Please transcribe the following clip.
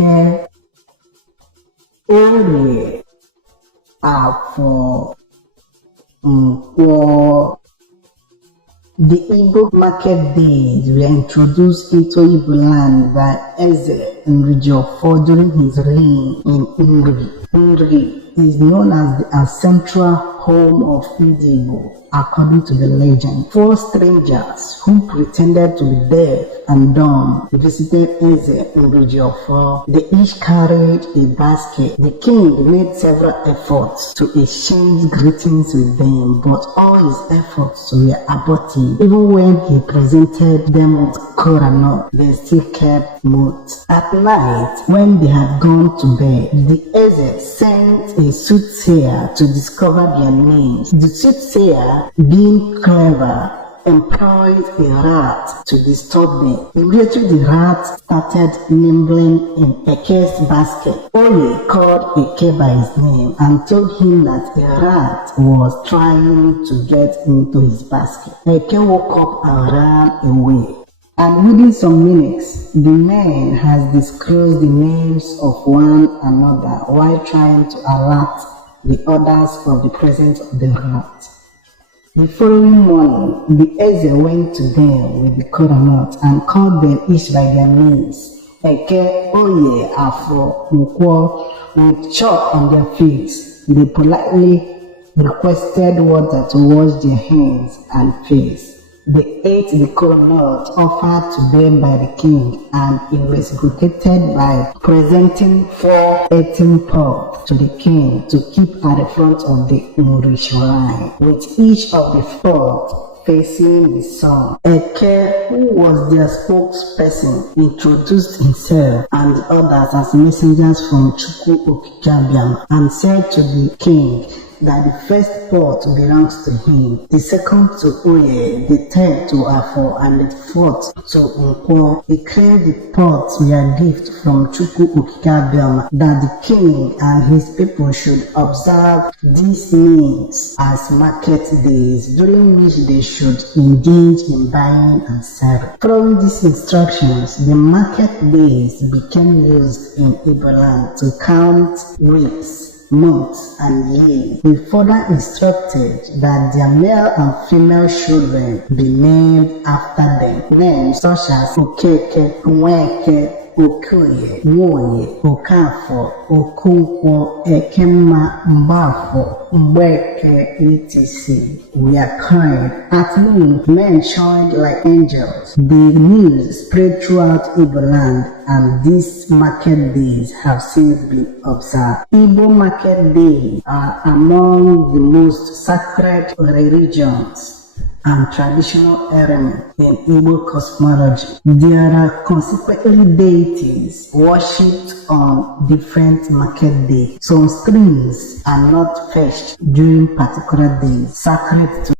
Eke, Orie, Afo, Nkwo. The Igbo market days were introduced into Igbo land by Eze Nrijiofor during his reign in Nri. Nri is known as the ancestral home of Igbo. According to the legend, 4 strangers who pretended to be deaf and dumb visited Eze Nrijiofor. They each carried a basket. The king made several efforts to exchange greetings with them, but all his efforts were abortive. Even when he presented them with kola, they still kept mute. At night, when they had gone to bed, the Eze sent a soothsayer to discover their names. The soothsayer, being clever, employed a rat to disturb them. Immediately the rat started nibbling in Eke's basket. Oye called Eke by his name and told him that a rat was trying to get into his basket. Eke woke up and ran away. And within some minutes, the man has disclosed the names of one another while trying to alert the others of the presence of the rat. The following morning, the Eze went to them with the kola and called them each by their names. Eke, Oye, Afo, Nkwo, with chalk on their face. They politely requested water to wash their hands and face. They ate the kola offered to them by the king and it was reciprocated by presenting 4 eating pots to the king to keep at the front of the Nri shrine, with each of the pots facing the sun. Eke, who was their spokesperson, introduced himself and the others as messengers from Chukwu Okike and said to the king that the first pot belongs to him, the second to Oye, the third to Afo, and the fourth to Nkwo. He claimed the pots were a gift from Chukwu Okike, that the king and his people should observe these means as market days, during which they should engage in buying and selling. Following these instructions, the market days became used in Igbo land to count weeks, months, and years. He further instructed that their male and female children be named after them. Names such as Okeke, Nweke, Okoye, Nwoye, Okafo, Okonkwo, Ekemma, Mbafo, Mbweke, etc. We are coined. At noon, men joined like angels. The news spread throughout Igbo land, and these market days have since been observed. Igbo market days are among the most sacred religions and traditional elements in Igbo cosmology. There are consequently deities worshipped on different market days. Some streams are not fetched during particular days sacred to